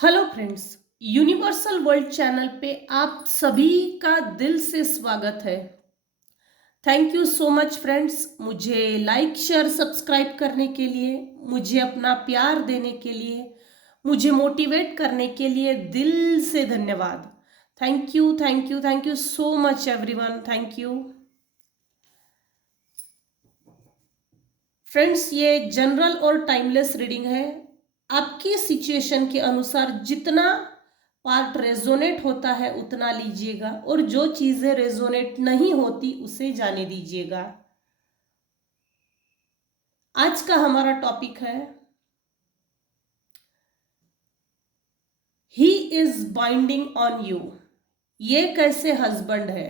Hello friends, universal world channel पे आप सभी का दिल से स्वागत है। Thank you so much friends, मुझे लाइक शेयर सब्सक्राइब करने के लिए, मुझे अपना प्यार देने के लिए, मुझे मोटिवेट करने के लिए दिल से धन्यवाद। Thank you thank you thank you so much everyone, thank you friends. ये जनरल और टाइमलेस रीडिंग है। आपकी सिचुएशन के अनुसार जितना पार्ट रेजोनेट होता है उतना लीजिएगा, और जो चीजें रेजोनेट नहीं होती उसे जाने दीजिएगा। आज का हमारा टॉपिक है he is binding on you. ये कैसे हस्बैंड है?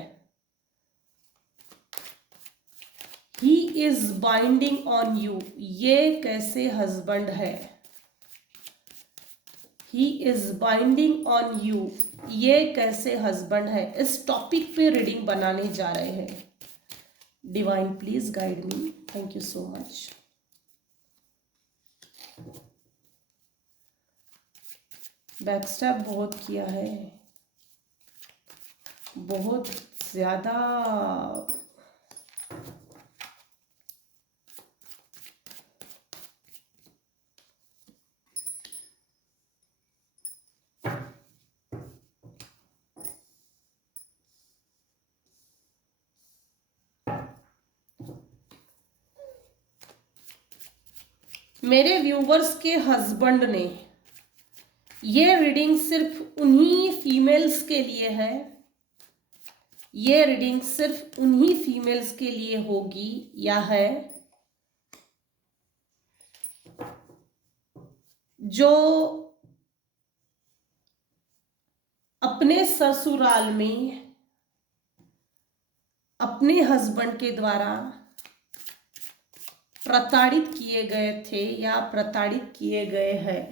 He is binding on you, ये कैसे हस्बैंड है? He is binding on you, ये कैसे हस्बैंड है? इस टॉपिक पे रीडिंग बनाने जा रहे हैं। Divine please guide me, thank you so much. Backstab बहुत किया है, बहुत ज्यादा। मेरे व्यूवर्स के हस्बैंड ने, ये रीडिंग सिर्फ उन्हीं फीमेल्स के लिए है। ये रीडिंग सिर्फ उन्हीं फीमेल्स के लिए होगी या है जो अपने ससुराल में अपने हस्बैंड के द्वारा प्रताड़ित किए गए थे या प्रताड़ित किए गए हैं।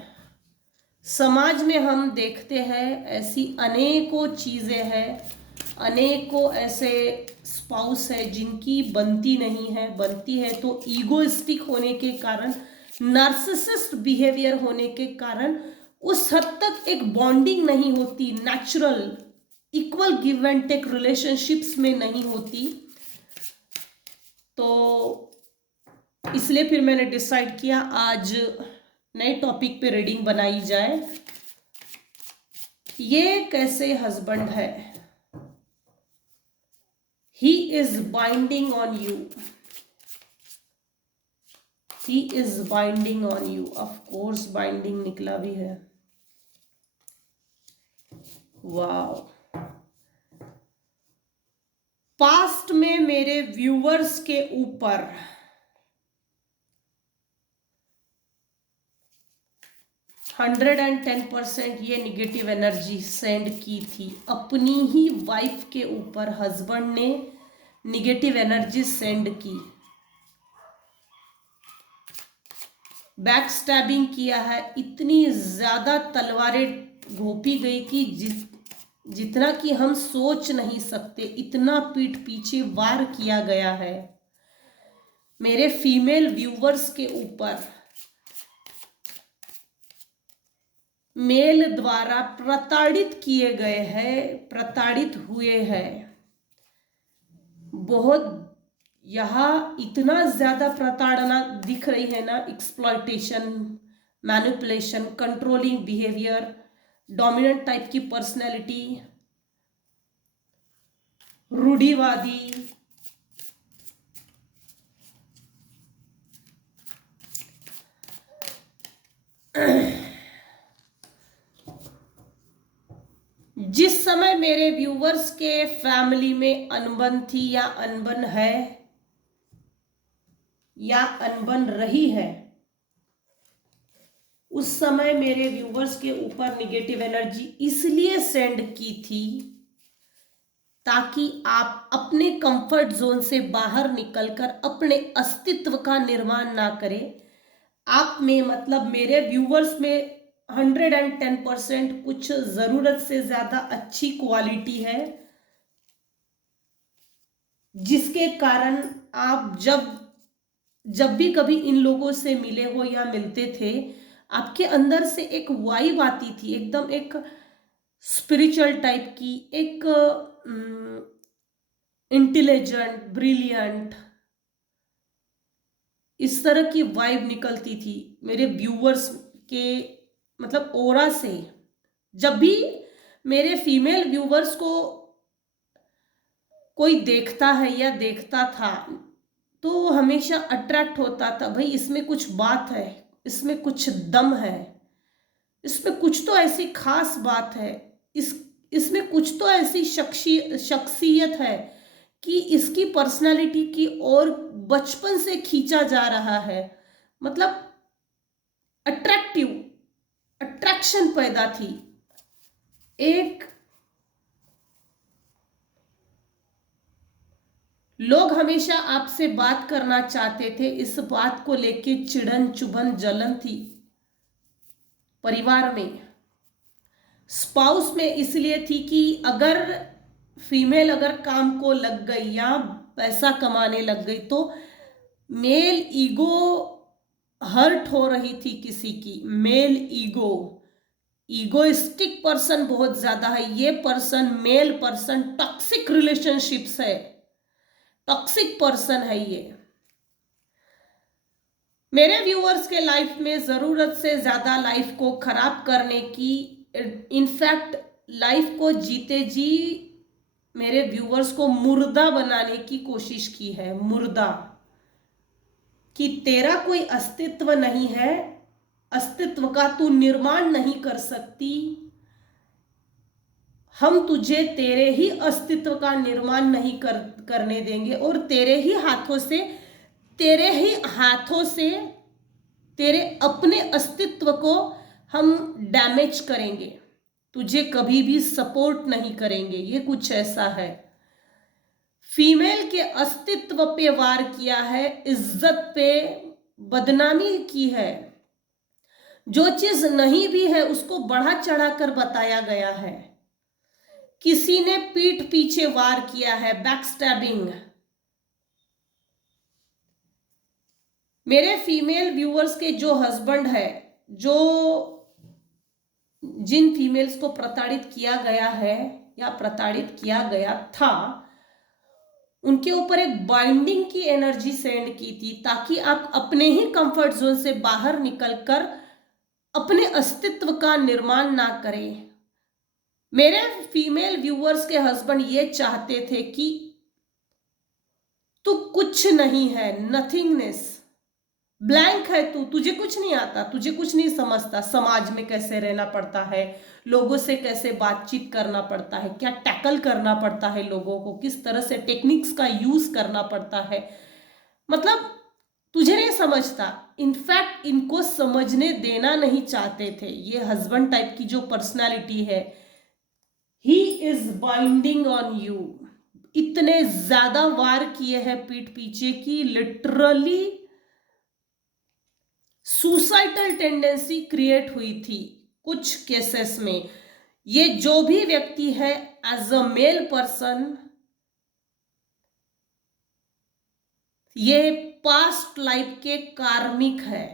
समाज में हम देखते हैं ऐसी अनेकों चीजें हैं, अनेकों ऐसे स्पाउस है जिनकी बनती नहीं है, बनती है तो ईगोइस्टिक होने के कारण, नार्सिसिस्ट बिहेवियर होने के कारण उस हद तक एक बॉन्डिंग नहीं होती, natural equal give and take relationships में नहीं होती। तो इसलिए फिर मैंने डिसाइड किया आज नए टॉपिक पे रीडिंग बनाई जाए। ये कैसे हस्बैंड है? He is binding on you, he is binding on you. Of course binding निकला भी है। वाव। पास्ट में मेरे व्यूवर्स के ऊपर 110% ये निगेटिव एनर्जी सेंड की थी। अपनी ही वाइफ के ऊपर हस्बैंड ने निगेटिव एनर्जी सेंड की, बैक स्टैबिंग किया है। इतनी ज्यादा तलवारें घोंपी गई कि जितना कि हम सोच नहीं सकते, इतना पीठ पीछे वार किया गया है मेरे फीमेल व्यूवर्स के ऊपर। मेल द्वारा प्रताड़ित किए गए हैं, प्रताड़ित हुए हैं। बहुत यहाँ इतना ज्यादा प्रताड़ना दिख रही है ना, exploitation, manipulation, controlling behaviour, dominant type की पर्सनैलिटी, रूढ़िवादी, जिस समय मेरे व्यूवर्स के फैमिली में अनबन थी या अनबन है या अनबन रही है, उस समय मेरे व्यूवर्स के ऊपर निगेटिव एनर्जी इसलिए सेंड की थी ताकि आप अपने कंफर्ट जोन से बाहर निकलकर अपने अस्तित्व का निर्माण ना करें। आप में मतलब मेरे व्यूवर्स में 110% कुछ जरूरत से ज्यादा अच्छी क्वालिटी है, जिसके कारण आप जब जब भी कभी इन लोगों से मिले हो या मिलते थे, आपके अंदर से एक वाइब आती थी, एकदम एक स्पिरिचुअल टाइप की, एक इंटेलिजेंट, ब्रिलियंट, इस तरह की वाइब निकलती थी मेरे व्यूअर्स के मतलब ओरा से। जब भी मेरे फीमेल व्यूअर्स को कोई देखता है या देखता था तो हमेशा अट्रैक्ट होता था, भाई इसमें कुछ बात है, इसमें कुछ दम है, इसमें कुछ तो ऐसी खास बात है, इसमें कुछ तो ऐसी शख्सियत है कि इसकी पर्सनालिटी की ओर बचपन से खींचा जा रहा है। मतलब अट्रैक्शन पैदा थी। एक लोग हमेशा आपसे बात करना चाहते थे, इस बात को लेके चिढ़न चुभन जलन थी परिवार में, स्पाउस में, इसलिए थी कि अगर फीमेल अगर काम को लग गई या पैसा कमाने लग गई तो मेल ईगो हर्ट हो रही थी किसी की। मेल ईगोइस्टिक पर्सन बहुत ज्यादा है ये person, male person toxic relationships है, टॉक्सिक पर्सन है ये। मेरे व्यूअर्स के लाइफ में जरूरत से ज्यादा लाइफ को खराब करने की, इनफैक्ट लाइफ को जीते जी मेरे व्यूअर्स को मुर्दा बनाने की कोशिश की है। मुर्दा, कि तेरा कोई अस्तित्व नहीं है, अस्तित्व का तू निर्माण नहीं कर सकती, हम तुझे तेरे ही अस्तित्व का निर्माण नहीं करने देंगे और तेरे ही हाथों से तेरे अपने अस्तित्व को हम डैमेज करेंगे, तुझे कभी भी सपोर्ट नहीं करेंगे। ये कुछ ऐसा है। फीमेल के अस्तित्व पे वार किया है, इज्जत पे बदनामी की है, जो चीज नहीं भी है उसको बढ़ा चढ़ाकर बताया गया है। किसी ने पीठ पीछे वार किया है, बैकस्टैबिंग। मेरे फीमेल व्यूअर्स के जो हस्बैंड है, जो जिन फीमेल्स को प्रताड़ित किया गया है या प्रताड़ित किया गया था, उनके ऊपर एक बाइंडिंग की एनर्जी सेंड की थी ताकि आप अपने ही कंफर्ट जोन से बाहर निकलकर अपने अस्तित्व का निर्माण ना करें। मेरे फीमेल व्यूअर्स के हस्बैंड ये चाहते थे कि तू कुछ नहीं है, नथिंगनेस, ब्लैंक है तू, तुझे कुछ नहीं आता, तुझे कुछ नहीं समझता, समाज में कैसे रहना पड़ता है, लोगों से कैसे बातचीत करना पड़ता है, क्या टैकल करना पड़ता है लोगों को, किस तरह से टेक्निक्स का यूज करना पड़ता है, मतलब तुझे नहीं समझता। इनफैक्ट इनको समझने देना नहीं चाहते थे। ये हस्बैंड टाइप की जो पर्सनालिटी है, he is binding on you. इतने ज्यादा वार किए हैं पीठ पीछे की लिटरली सुसाइडल टेंडेंसी क्रिएट हुई थी कुछ केसेस में। ये जो भी व्यक्ति है एज अ मेल पर्सन, ये पास्ट लाइफ के कार्मिक है।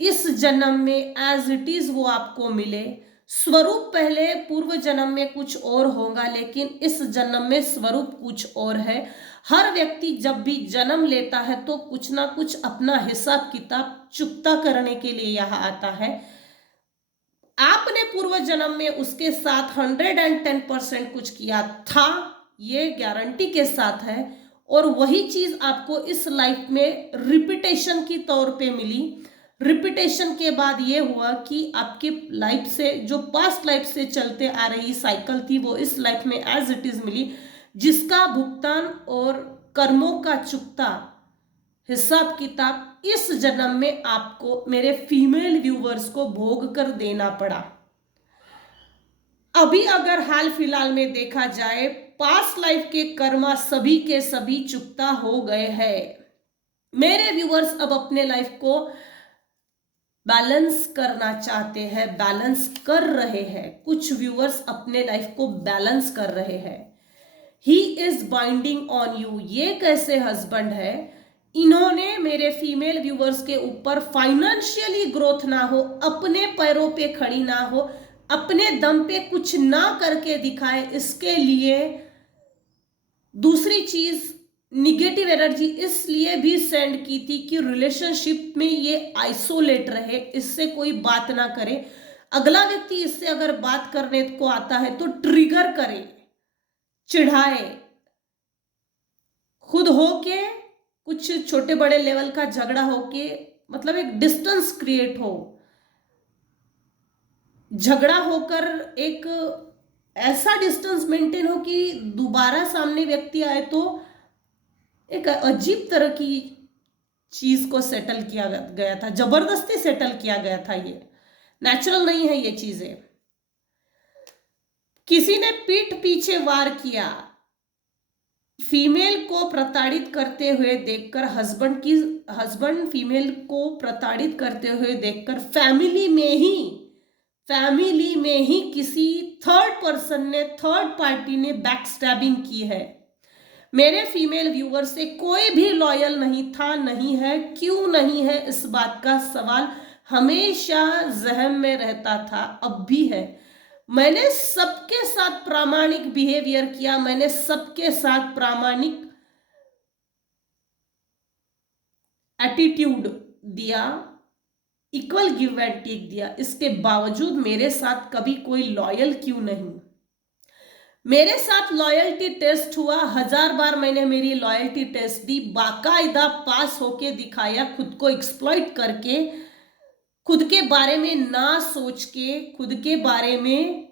इस जन्म में एज इट इज वो आपको मिले। स्वरूप पहले पूर्व जन्म में कुछ और होगा, लेकिन इस जन्म में स्वरूप कुछ और है। हर व्यक्ति जब भी जन्म लेता है तो कुछ ना कुछ अपना हिसाब किताब चुकता करने के लिए यहाँ आता है। आपने पूर्व जन्म में उसके साथ 110% कुछ किया था, ये गारंटी के साथ है, और वही चीज आपको इस लाइफ में रिपीटेशन की तौर पे मिली। रिपीटेशन के बाद ये हुआ कि आपके लाइफ से जो पास्ट लाइफ से चलते आ रही साइकिल थी वो इस लाइफ में एज इट इज मिली, जिसका भुगतान और कर्मों का चुकता हिसाब किताब इस जन्म में आपको, मेरे फीमेल व्यूवर्स को भोग कर देना पड़ा। अभी अगर हाल फिलहाल में देखा जाए, पास्ट लाइफ के कर्मा सभी के सभी चुकता हो गए हैं। मेरे व्यूवर्स अब अपने लाइफ को बैलेंस करना चाहते हैं, बैलेंस कर रहे हैं। कुछ व्यूअर्स अपने लाइफ को बैलेंस कर रहे हैं। He is binding on you. ये कैसे हस्बैंड है, इन्होंने मेरे फीमेल व्यूवर्स के ऊपर फाइनेंशियली ग्रोथ ना हो, अपने पैरों पे खड़ी ना हो, अपने दम पे कुछ ना करके दिखाए, इसके लिए दूसरी चीज निगेटिव एनर्जी इसलिए भी सेंड की थी कि रिलेशनशिप में ये आइसोलेट रहे, इससे कोई बात ना करे, अगला व्यक्ति इससे अगर बात करने को आता है तो ट्रिगर करे, चिढ़ाए, खुद होके कुछ छोटे बड़े लेवल का झगड़ा होके, मतलब एक डिस्टेंस क्रिएट हो, झगड़ा होकर एक ऐसा डिस्टेंस मेंटेन हो कि दोबारा सामने व्यक्ति आए तो एक अजीब तरह की चीज को सेटल किया गया था, जबरदस्ती सेटल किया गया था, ये नेचुरल नहीं है ये चीजें। किसी ने पीठ पीछे वार किया, फीमेल को प्रताड़ित करते हुए देखकर, हस्बैंड फीमेल को प्रताड़ित करते हुए देखकर फैमिली में ही किसी थर्ड पर्सन ने, थर्ड पार्टी ने बैकस्टैबिंग की है। मेरे फीमेल व्यूअर से कोई भी लॉयल नहीं था, नहीं है, क्यों नहीं है, इस बात का सवाल हमेशा जहन में रहता था, अब भी है। मैंने सबके साथ प्रामाणिक बिहेवियर किया, मैंने सबके साथ प्रामाणिक एटीट्यूड दिया, इक्वल गिव एंड टेक दिया, इसके बावजूद मेरे साथ कभी कोई लॉयल क्यों नहीं? मेरे साथ लॉयल्टी टेस्ट हुआ, 1000 बार मैंने मेरी लॉयल्टी टेस्ट दी, बाकायदा पास होके दिखाया, खुद को एक्सप्लॉइट करके, खुद के बारे में ना सोच के, खुद के बारे में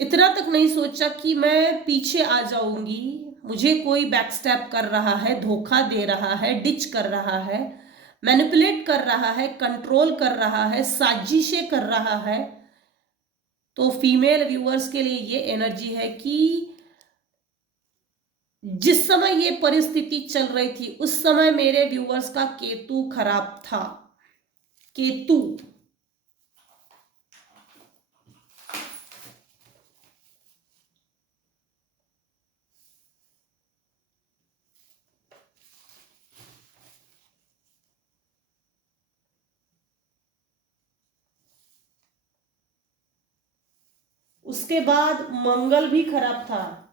इतना तक नहीं सोचा कि मैं पीछे आ जाऊंगी, मुझे कोई बैकस्टैप कर रहा है, धोखा दे रहा है, डिच कर रहा है, मैनिपुलेट कर रहा है, कंट्रोल कर रहा है, साजिशें कर रहा है। तो फीमेल व्यूअर्स के लिए ये एनर्जी है कि जिस समय ये परिस्थिति चल रही थी उस समय मेरे व्यूअर्स का केतु खराब था। केतु उसके बाद मंगल भी खराब था।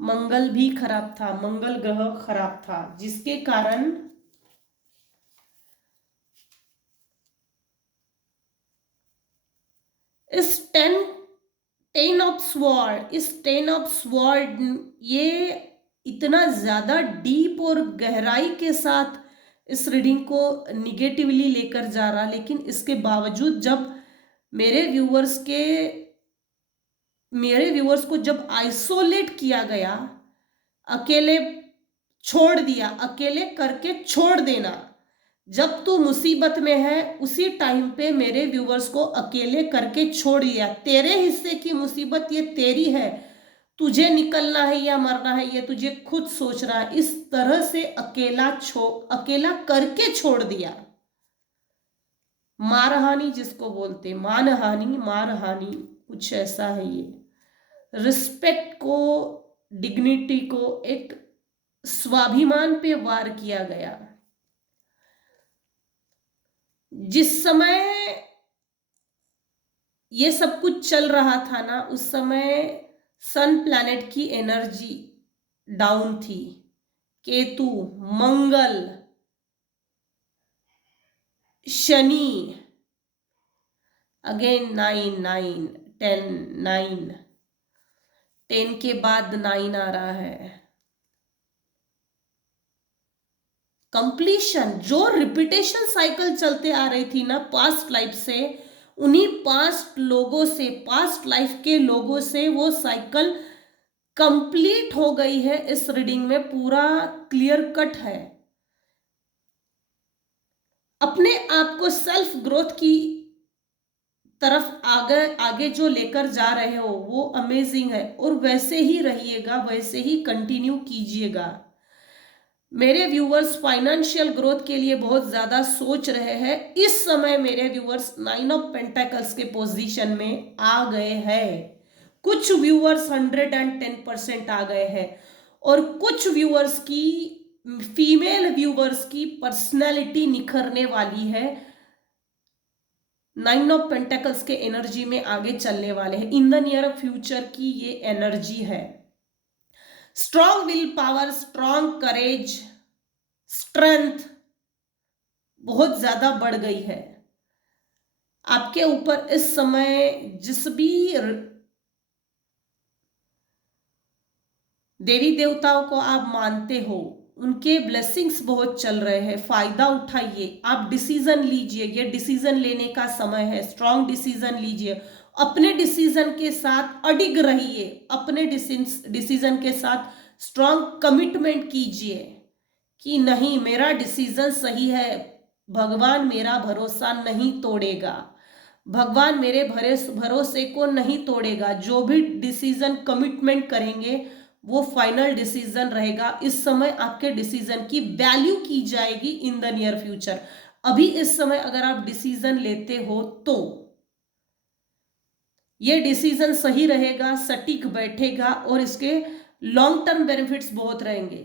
मंगल भी खराब था, मंगल ग्रह खराब था, जिसके कारण इस टेन ऑफ स्वॉर्ड ये इतना ज्यादा डीप और गहराई के साथ इस रीडिंग को निगेटिवली लेकर जा रहा, लेकिन इसके बावजूद जब मेरे व्यूअर्स को जब आइसोलेट किया गया, अकेले छोड़ दिया, अकेले करके छोड़ देना, जब तू मुसीबत में है उसी टाइम पे मेरे व्यूअर्स को अकेले करके छोड़ दिया। तेरे हिस्से की मुसीबत ये तेरी है, तुझे निकलना है या मरना है ये तुझे खुद सोचना है, इस तरह से अकेला करके छोड़ दिया। मारहानि जिसको बोलते, मारहानि कुछ ऐसा है ये। रिस्पेक्ट को, डिग्निटी को, एक स्वाभिमान पे वार किया गया। जिस समय ये सब कुछ चल रहा था ना, उस समय सन प्लैनेट की एनर्जी डाउन थी। केतु, मंगल, शनि, अगेन 9 9 10 9, 10 के बाद 9 आ रहा है। कंप्लीशन, जो रिपीटेशन साइकिल चलते आ रही थी ना पास्ट लाइफ से, उन्हीं पास्ट लाइफ के लोगों से वो साइकिल कंप्लीट हो गई है। इस रीडिंग में पूरा क्लियर कट है। अपने आप को सेल्फ ग्रोथ की तरफ आगे जो लेकर जा रहे हो वो अमेजिंग है, और वैसे ही रहिएगा, वैसे ही कंटिन्यू कीजिएगा। मेरे व्यूवर्स फाइनेंशियल ग्रोथ के लिए बहुत ज्यादा सोच रहे हैं। इस समय मेरे व्यूवर्स 9 ऑफ पेंटाकल्स के पोजीशन में आ गए हैं। कुछ व्यूअर्स 110% आ गए हैं, और कुछ व्यूअर्स की, फीमेल व्यूअर्स की पर्सनैलिटी निखरने वाली है। 9 ऑफ पेंटेकल्स के एनर्जी में आगे चलने वाले हैं। इन द नियर फ्यूचर की ये एनर्जी है। Strong will power, strong courage, strength बहुत ज्यादा बढ़ गई है आपके ऊपर इस समय। जिस भी देवी देवताओं को आप मानते हो, उनके ब्लेसिंग्स बहुत चल रहे हैं। फायदा उठाइए, आप डिसीजन लीजिए, ये डिसीजन लेने का समय है। स्ट्रॉन्ग डिसीजन लीजिए, अपने डिसीजन के साथ अडिग रहिए, अपने डिसीजन के साथ स्ट्रॉन्ग कमिटमेंट कीजिए कि नहीं, मेरा डिसीजन सही है, भगवान मेरा भरोसा नहीं तोड़ेगा, भगवान मेरे भरोसे को नहीं तोड़ेगा। जो भी डिसीजन कमिटमेंट करेंगे वो फाइनल डिसीजन रहेगा। इस समय आपके डिसीजन की वैल्यू की जाएगी इन द नियर फ्यूचर। अभी इस समय अगर आप डिसीजन लेते हो तो ये डिसीजन सही रहेगा, सटीक बैठेगा, और इसके लॉन्ग टर्म बेनिफिट्स बहुत रहेंगे।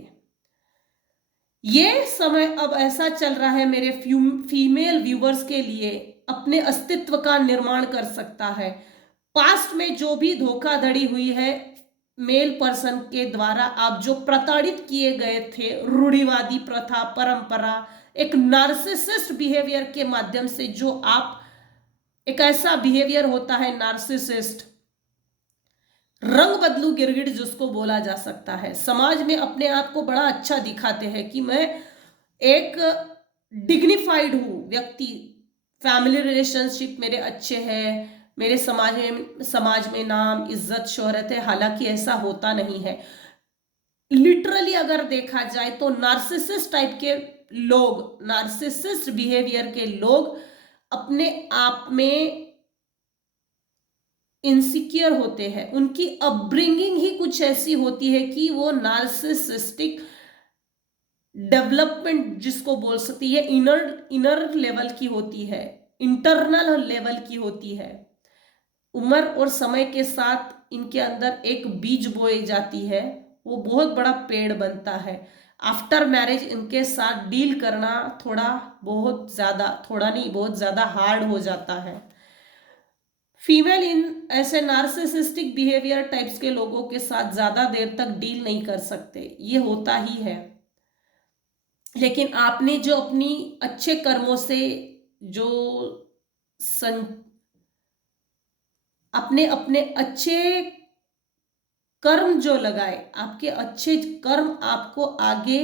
ये समय अब ऐसा चल रहा है मेरे फीमेल व्यूवर्स के लिए, अपने अस्तित्व का निर्माण कर सकता है। पास्ट में जो भी धोखाधड़ी हुई है मेल पर्सन के द्वारा, आप जो प्रताड़ित किए गए थे, रूढ़िवादी प्रथा, परंपरा, एक नार्सिसिस्ट बिहेवियर के माध्यम से, जो आप, एक ऐसा बिहेवियर होता है नार्सिसिस्ट, रंग बदलू गिरगिट जिसको बोला जा सकता है। समाज में अपने आप को बड़ा अच्छा दिखाते हैं कि मैं एक डिग्निफाइड हूं व्यक्ति, फैमिली रिलेशनशिप मेरे अच्छे हैं, मेरे समाज में नाम, इज्जत, शोहरत है। हालांकि ऐसा होता नहीं है। लिटरली अगर देखा जाए तो नार्सिसिस्ट टाइप के लोग, नार्सिसिस्ट बिहेवियर के लोग अपने आप में इनसिक्योर होते हैं। उनकी अपब्रिंगिंग ही कुछ ऐसी होती है कि वो नार्सिसिस्टिक डेवलपमेंट जिसको बोल सकती है, इनर लेवल की होती है, इंटरनल लेवल की होती है। उम्र और समय के साथ इनके अंदर एक बीज बोई जाती है, वो बहुत बड़ा पेड़ बनता है। आफ्टर मैरिज इनके साथ डील करना बहुत ज्यादा हार्ड हो जाता है। फीमेल इन ऐसे नार्सिसिस्टिक बिहेवियर टाइप्स के लोगों के साथ ज्यादा देर तक डील नहीं कर सकते, ये होता ही है। लेकिन आपने जो अपनी अच्छे कर्मों से जो अपने अपने अच्छे कर्म जो लगाए, आपके अच्छे कर्म आपको आगे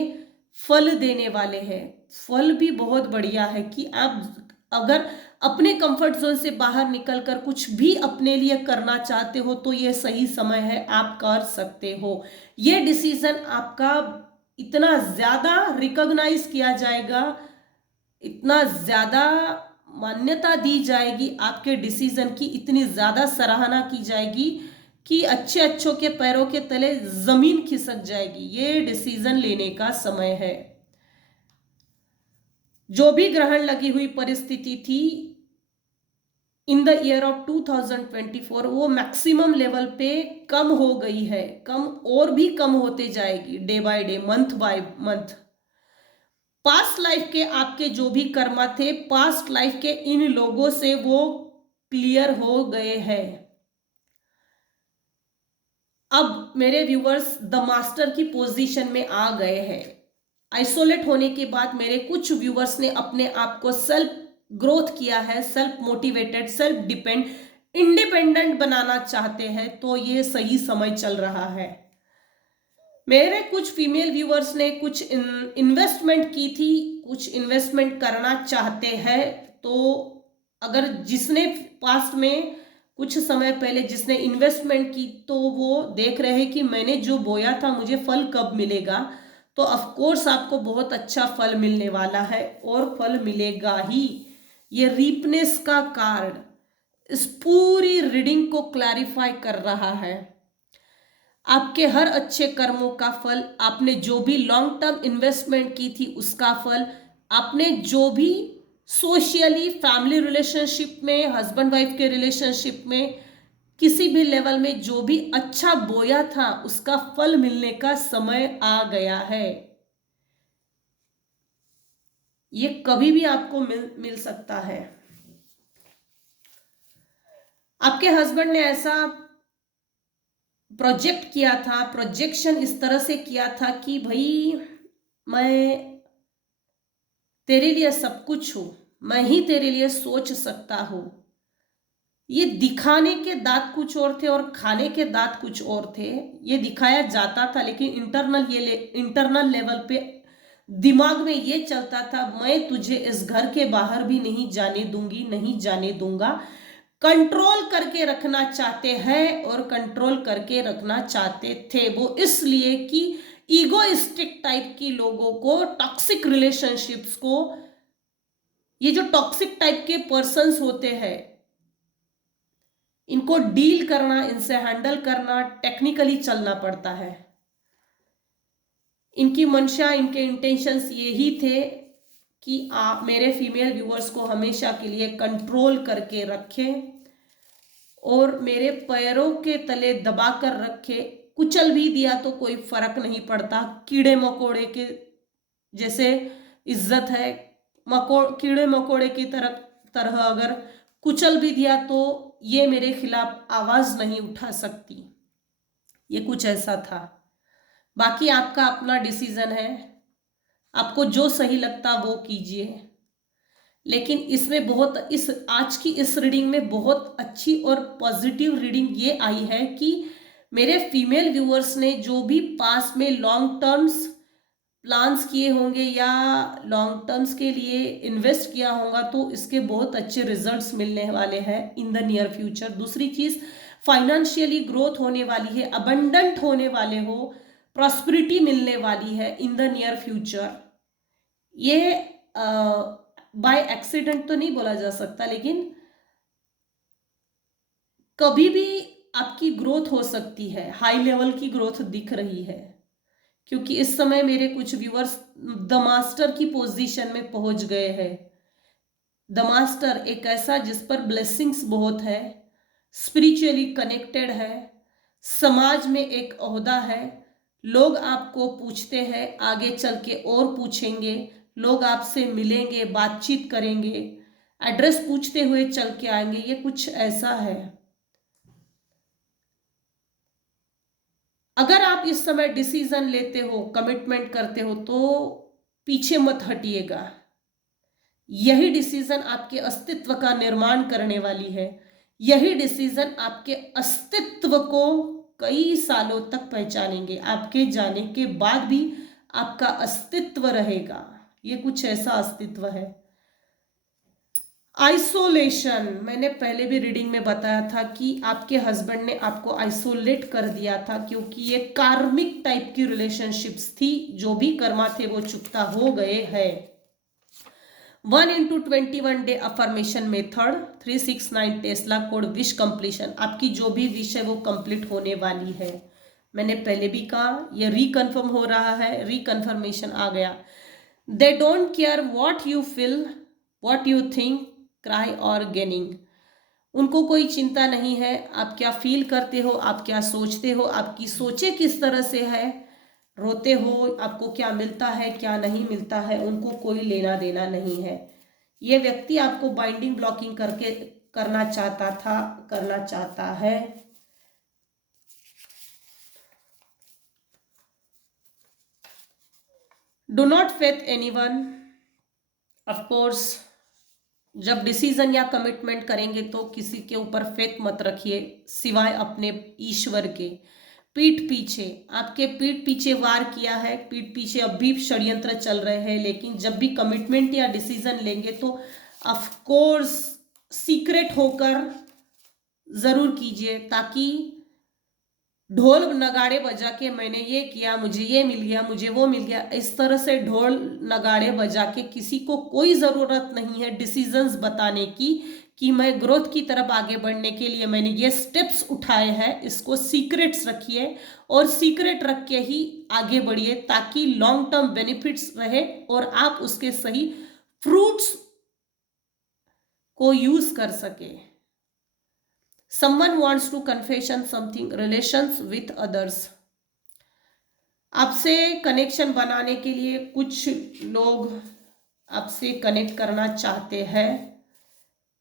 फल देने वाले हैं। फल भी बहुत बढ़िया है कि आप अगर अपने कंफर्ट जोन से बाहर निकलकर कुछ भी अपने लिए करना चाहते हो तो ये सही समय है, आप कर सकते हो। ये डिसीजन आपका इतना ज्यादा रिकॉग्नाइज किया जाएगा, इतना ज्यादा मान्यता दी जाएगी, आपके डिसीजन की इतनी ज्यादा सराहना की जाएगी कि अच्छे अच्छों के पैरों के तले जमीन खिसक जाएगी। ये डिसीजन लेने का समय है। जो भी ग्रहण लगी हुई परिस्थिति थी इन द ईयर ऑफ 2024, वो मैक्सिमम लेवल पे कम हो गई है, कम और भी कम होते जाएगी day by day, month by month. Past life के आपके जो भी कर्मा थे, पास्ट लाइफ के इन लोगों से वो क्लियर हो गए हैं। अब मेरे व्यूअर्स द मास्टर की पोजीशन में आ गए हैं। आइसोलेट होने के बाद मेरे कुछ व्यूअर्स ने अपने आप को सेल्फ ग्रोथ किया है, सेल्फ मोटिवेटेड, सेल्फ इंडिपेंडेंट बनाना चाहते हैं, तो ये सही समय चल रहा है। मेरे कुछ फीमेल व्यूअर्स ने कुछ इन्वेस्टमेंट की थी, कुछ इन्वेस्टमेंट करना चाहते हैं, तो अगर जिसने पास्ट में कुछ समय पहले जिसने इन्वेस्टमेंट की, तो वो देख रहे हैं कि मैंने जो बोया था मुझे फल कब मिलेगा, तो ऑफ कोर्स आपको बहुत अच्छा फल मिलने वाला है, और फल मिलेगा ही। ये रीपनेस का कार्ड इस पूरी रीडिंग को क्लैरिफाई कर रहा है। आपके हर अच्छे कर्मों का फल, आपने जो भी लॉन्ग टर्म इन्वेस्टमेंट की थी उसका फल, आपने जो भी सोशली फैमिली रिलेशनशिप में, हस्बैंड वाइफ के रिलेशनशिप में किसी भी लेवल में जो भी अच्छा बोया था उसका फल मिलने का समय आ गया है। ये कभी भी आपको मिल सकता है। आपके हस्बैंड ने ऐसा प्रोजेक्ट किया था, प्रोजेक्शन इस तरह से किया था कि भाई मैं तेरे लिए सब कुछ हूं, मैं ही तेरे लिए सोच सकता हूं। ये दिखाने के दांत कुछ और थे और खाने के दांत कुछ और थे। ये दिखाया जाता था लेकिन इंटरनल लेवल पे दिमाग में ये चलता था, मैं तुझे इस घर के बाहर भी नहीं जाने दूंगी, नहीं जाने दूंगा। कंट्रोल करके रखना चाहते हैं और कंट्रोल करके रखना चाहते थे वो, इसलिए कि ईगोइस्टिक टाइप की लोगों को, टॉक्सिक रिलेशनशिप्स को, ये जो टॉक्सिक टाइप के पर्सन्स होते हैं इनको डील करना, इनसे हैंडल करना, टेक्निकली चलना पड़ता है। इनकी मंशा, इनके इंटेंशंस यही थे कि आप मेरे फीमेल व्यूअर्स को हमेशा के लिए कंट्रोल करके रखें और मेरे पैरों के तले दबा कर रखे। कुचल भी दिया तो कोई फर्क नहीं पड़ता, कीड़े मकोड़े के जैसे इज्जत है। कीड़े मकोड़े की तरह अगर कुचल भी दिया तो ये मेरे खिलाफ आवाज नहीं उठा सकती। ये कुछ ऐसा था। बाकी आपका अपना डिसीजन है, आपको जो सही लगता वो कीजिए। लेकिन इसमें बहुत, इस आज की इस रीडिंग में बहुत अच्छी और पॉजिटिव रीडिंग ये आई है कि मेरे फीमेल व्यूअर्स ने जो भी पास में लॉन्ग टर्म्स प्लान्स किए होंगे या लॉन्ग टर्म्स के लिए इन्वेस्ट किया होगा तो इसके बहुत अच्छे रिजल्ट्स मिलने वाले हैं इन द नियर फ्यूचर। दूसरी चीज, फाइनेंशियली ग्रोथ होने वाली है, अबंडेंट होने वाले हो, प्रॉस्पेरिटी मिलने वाली है इन द नियर फ्यूचर। ये बाय एक्सीडेंट तो नहीं बोला जा सकता लेकिन कभी भी आपकी ग्रोथ हो सकती है, हाई लेवल की ग्रोथ दिख रही है। क्योंकि इस समय मेरे कुछ व्यूअर्स द मास्टर की पोजीशन में पहुंच गए हैं। द मास्टर एक ऐसा जिस पर ब्लेसिंग्स बहुत है, स्पिरिचुअली कनेक्टेड है, समाज में एक ओहदा है। लोग आपको पूछते हैं, आगे चल के और पूछेंगे, लोग आपसे मिलेंगे, बातचीत करेंगे, एड्रेस पूछते हुए चल के आएंगे। ये कुछ ऐसा है। अगर आप इस समय डिसीजन लेते हो, कमिटमेंट करते हो तो पीछे मत हटिएगा। यही डिसीजन आपके अस्तित्व का निर्माण करने वाली है। यही डिसीजन आपके अस्तित्व को कई सालों तक पहचानेंगे। आपके जाने के बाद भी आपका अस्तित्व रहेगा। ये कुछ ऐसा अस्तित्व है। आइसोलेशन, मैंने पहले भी रीडिंग में बताया था कि आपके हस्बैंड ने आपको आइसोलेट कर दिया था क्योंकि ये कार्मिक टाइप की रिलेशनशिप्स थी। जो भी कर्मा थे वो चुकता हो गए हैं। 1x21 day affirmation method, 369 Tesla code, wish completion. आपकी जो भी विश है वो कंप्लीट होने वाली है। मैंने पहले भी कहा, ये रिकन्फर्म हो रहा है, रिकन्फर्मेशन आ गया। They don't care what you feel, what you think, cry और गेनिंग। उनको कोई चिंता नहीं है आप क्या फील करते हो, आप क्या सोचते हो, आपकी सोचें किस तरह से है, रोते हो, आपको क्या मिलता है क्या नहीं मिलता है, उनको कोई लेना देना नहीं है। ये व्यक्ति आपको बाइंडिंग ब्लॉकिंग करके करना चाहता था, करना चाहता है। Do not faith anyone. Of course जब डिसीजन या कमिटमेंट करेंगे तो किसी के ऊपर फेथ मत रखिए सिवाय अपने ईश्वर के। पीठ पीछे, आपके पीठ पीछे वार किया है, पीठ पीछे अब भी षड्यंत्र चल रहे हैं, लेकिन जब भी कमिटमेंट या डिसीजन लेंगे तो ऑफ कोर्स सीक्रेट होकर जरूर कीजिए, ताकि ढोल नगाड़े बजा के मैंने ये किया, मुझे ये मिल गया, मुझे वो मिल गया, इस तरह से ढोल नगाड़े बजा के किसी को कोई ज़रूरत नहीं है डिसीजंस बताने की कि मैं ग्रोथ की तरफ आगे बढ़ने के लिए मैंने ये स्टेप्स उठाए हैं। इसको सीक्रेट्स रखिए और सीक्रेट रख के ही आगे बढ़िए ताकि लॉन्ग टर्म बेनिफिट्स रहे और आप उसके सही फ्रूट्स को यूज कर सके। Someone wants to confession something, relations with others. आपसे कनेक्शन बनाने के लिए कुछ लोग आपसे कनेक्ट करना चाहते हैं,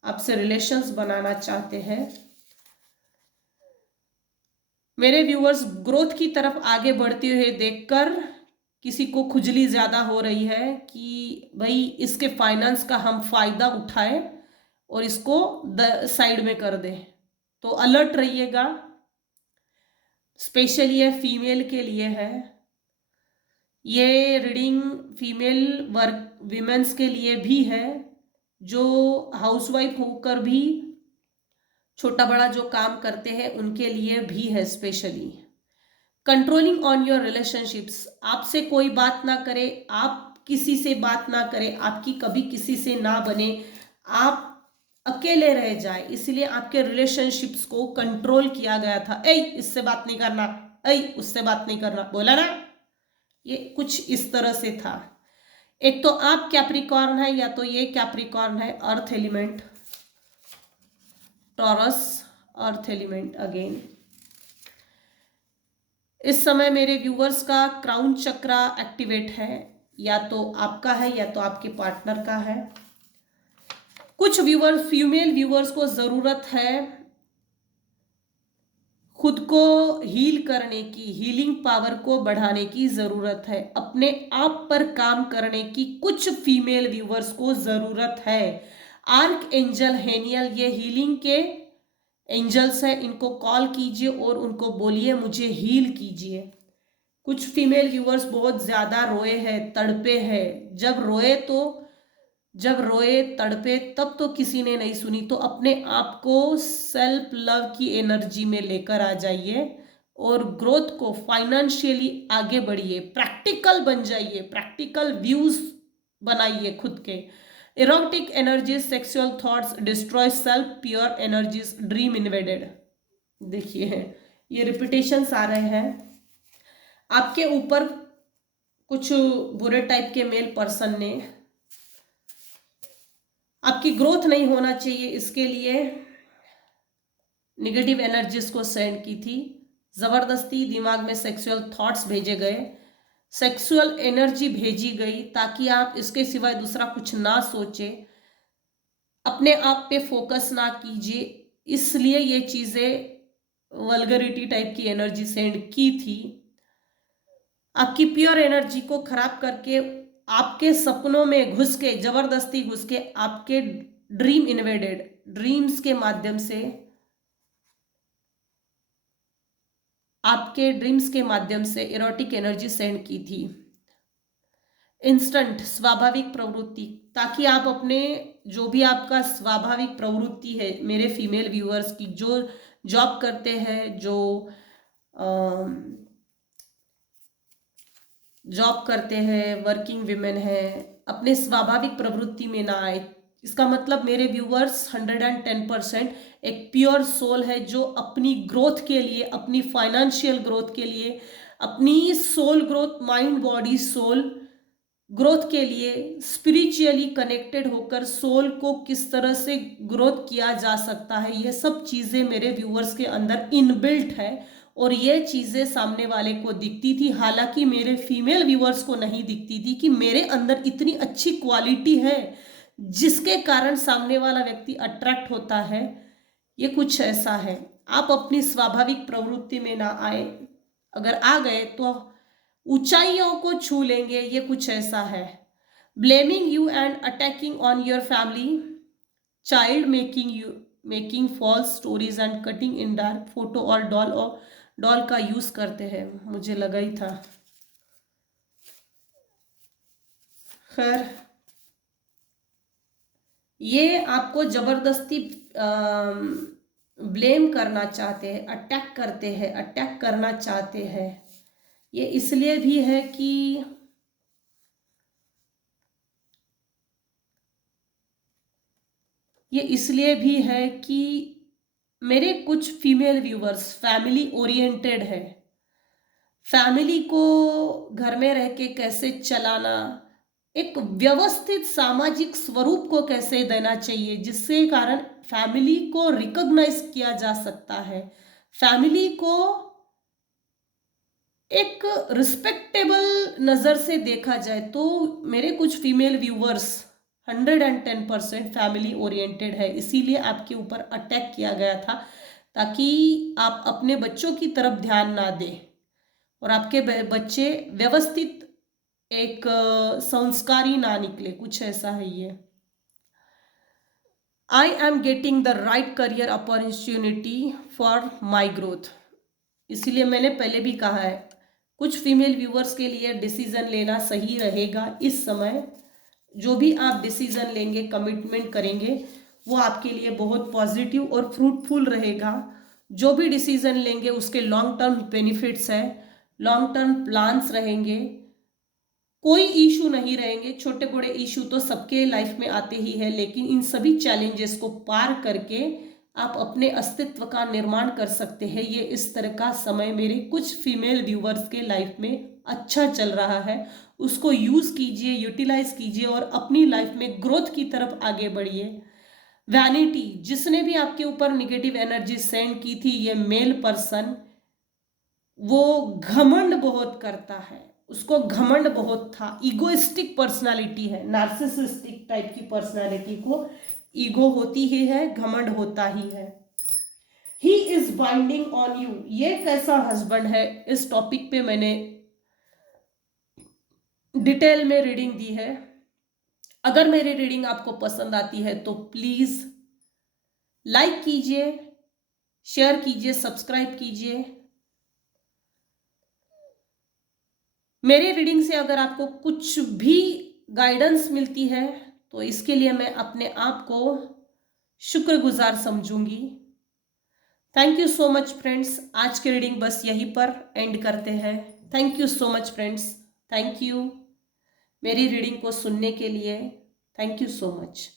आपसे रिलेशंस बनाना चाहते हैं। मेरे व्यूअर्स, ग्रोथ की तरफ आगे बढ़ते हुए देखकर किसी को खुजली ज़्यादा हो रही है कि भाई इसके फाइनेंस का हम फायदा उठाएं और इसको साइड में कर दें। तो अलर्ट रहिएगा, स्पेशली ये फीमेल के लिए है। ये रीडिंग फीमेल वर्क विमेंस के लिए भी है, जो हाउसवाइफ होकर भी छोटा बड़ा जो काम करते हैं उनके लिए भी है specially. Controlling on your relationships, आपसे कोई बात ना करे, आप किसी से बात ना करें, आपकी कभी किसी से ना बने, आप अकेले रह जाए, इसलिए आपके रिलेशनशिप्स को कंट्रोल किया गया था। ऐ इससे बात नहीं करना, ऐ उससे बात नहीं करना, बोला ना, ये कुछ इस तरह से था। एक तो आप कैप्रिकॉर्न है या तो ये कैप्रिकॉर्न है, earth element, taurus earth element again. इस समय मेरे व्यूवर्स का क्राउन चक्रा एक्टिवेट है, या तो आपका है या तो आपके पार्टनर का है। कुछ व्यूवर्स, फीमेल व्यूवर्स को जरूरत है खुद को हील करने की, हीलिंग पावर को बढ़ाने की जरूरत है, अपने आप पर काम करने की कुछ फीमेल व्यूवर्स को जरूरत है। आर्क एंजल हेनियल ये हीलिंग के एंजल्स हैं, इनको कॉल कीजिए और उनको बोलिए मुझे हील कीजिए। कुछ फीमेल व्यूवर्स बहुत ज्यादा रोए हैं, तड़पे हैं। जब रोए तड़पे तब तो किसी ने नहीं सुनी, तो अपने आप को सेल्फ लव की एनर्जी में लेकर आ जाइए और ग्रोथ को फाइनेंशियली आगे बढ़िए, प्रैक्टिकल बन जाइए, प्रैक्टिकल व्यूज बनाइए खुद के। Erotic energies, sexual thoughts destroy self pure energies, dream invaded. देखिए ये रिपीटेशंस आ रहे हैं। आपके ऊपर कुछ बुरे टाइप के मेल पर्सन ने आपकी ग्रोथ नहीं होना चाहिए, इसके लिए नेगेटिव एनर्जीज को सेंड की थी, जबरदस्ती दिमाग में सेक्सुअल थॉट्स भेजे गए, सेक्सुअल एनर्जी भेजी गई ताकि आप इसके सिवाय दूसरा कुछ ना सोचे, अपने आप पे फोकस ना कीजिए, इसलिए ये चीजें वल्गरिटी टाइप की एनर्जी सेंड की थी। आपकी प्योर एनर्जी को खराब करके आपके सपनों में घुस के, जबरदस्ती घुस के आपके ड्रीम इन्वेडेड, ड्रीम्स के माध्यम से, आपके ड्रीम्स के माध्यम से इरोटिक एनर्जी सेंड की थी। इंस्टेंट स्वाभाविक प्रवृत्ति, ताकि आप अपने जो भी आपका स्वाभाविक प्रवृत्ति है, मेरे फीमेल व्यूअर्स की जो जॉब करते हैं, जो जॉब करते हैं, वर्किंग विमेन है, अपने स्वाभाविक प्रवृत्ति में ना आए। इसका मतलब मेरे व्यूअर्स 110% एक प्योर सोल है, जो अपनी ग्रोथ के लिए, अपनी फाइनेंशियल ग्रोथ के लिए, अपनी soul growth, mind body soul growth के लिए स्पिरिचुअली कनेक्टेड होकर सोल को किस तरह से ग्रोथ किया जा सकता है, यह सब चीज़ें मेरे व्यूअर्स के अंदर इनबिल्ट है और ये चीज़ें सामने वाले को दिखती थी। हालांकि मेरे फीमेल व्यूअर्स को नहीं दिखती थी कि मेरे अंदर इतनी अच्छी क्वालिटी है जिसके कारण सामने वाला व्यक्ति अट्रैक्ट होता है। ये कुछ ऐसा है, आप अपनी स्वाभाविक प्रवृत्ति में ना आए, अगर आ गए तो ऊंचाइयों को छू लेंगे, ये कुछ ऐसा है। Blaming you and attacking on your family child, making false stories and cutting in dark, photo और डॉल का यूज करते हैं, मुझे लगा ही था। खैर, ये आपको जबरदस्ती ब्लेम करना चाहते हैं, अटैक करते हैं, अटैक करना चाहते हैं। ये इसलिए भी है कि मेरे कुछ फीमेल व्यूवर्स फैमिली ओरिएंटेड है। फैमिली को घर में रह के कैसे चलाना, एक व्यवस्थित सामाजिक स्वरूप को कैसे देना चाहिए, जिससे कारण फैमिली को रिकॉग्नाइज किया जा सकता है, फैमिली को एक रिस्पेक्टेबल नज़र से देखा जाए। तो मेरे कुछ फीमेल व्यूवर्स 110% फैमिली ओरिएंटेड है, इसीलिए आपके ऊपर अटैक किया गया था, ताकि आप अपने बच्चों की तरफ ध्यान ना दें और आपके बच्चे व्यवस्थित एक संस्कारी ना निकले, कुछ ऐसा है ये। I am getting the right career opportunity for my growth. इसीलिए मैंने पहले भी कहा है, कुछ फीमेल व्यूवर्स के लिए डिसीजन लेना सही रहेगा इस समय। जो भी आप डिसीजन लेंगे, कमिटमेंट करेंगे, वो आपके लिए बहुत पॉजिटिव और फ्रूटफुल रहेगा। जो भी डिसीजन लेंगे उसके लॉन्ग टर्म बेनिफिट्स है, लॉन्ग टर्म प्लान्स रहेंगे, कोई इशू नहीं रहेंगे। छोटे बड़े इशू तो सबके लाइफ में आते ही है, लेकिन इन सभी चैलेंजेस को पार करके आप अपने अस्तित्व का निर्माण कर सकते हैं। ये इस तरह का समय मेरे कुछ फीमेल व्यूवर्स के लाइफ में अच्छा चल रहा है, उसको यूज कीजिए, यूटिलाइज कीजिए और अपनी लाइफ में ग्रोथ की तरफ आगे बढ़िए। वैनिटी, जिसने भी आपके ऊपर निगेटिव एनर्जी सेंड की थी, ये मेल पर्सन, वो घमंड बहुत करता है, उसको घमंड बहुत था, इगोइस्टिक पर्सनालिटी है, नार्सिसिस्टिक टाइप की पर्सनालिटी को ईगो होती ही है, घमंड होता ही है। He is binding on you, ये कैसा हस्बैंड है, इस टॉपिक पे मैंने डिटेल में रीडिंग दी है। अगर मेरी रीडिंग आपको पसंद आती है तो प्लीज लाइक कीजिए, शेयर कीजिए, सब्सक्राइब कीजिए। मेरे रीडिंग से अगर आपको कुछ भी गाइडेंस मिलती है तो इसके लिए मैं अपने आप को शुक्रगुजार समझूंगी। Thank you so much friends. आज की रीडिंग बस यहीं पर एंड करते हैं। Thank you so much friends, thank you मेरी रीडिंग को सुनने के लिए। Thank you so much.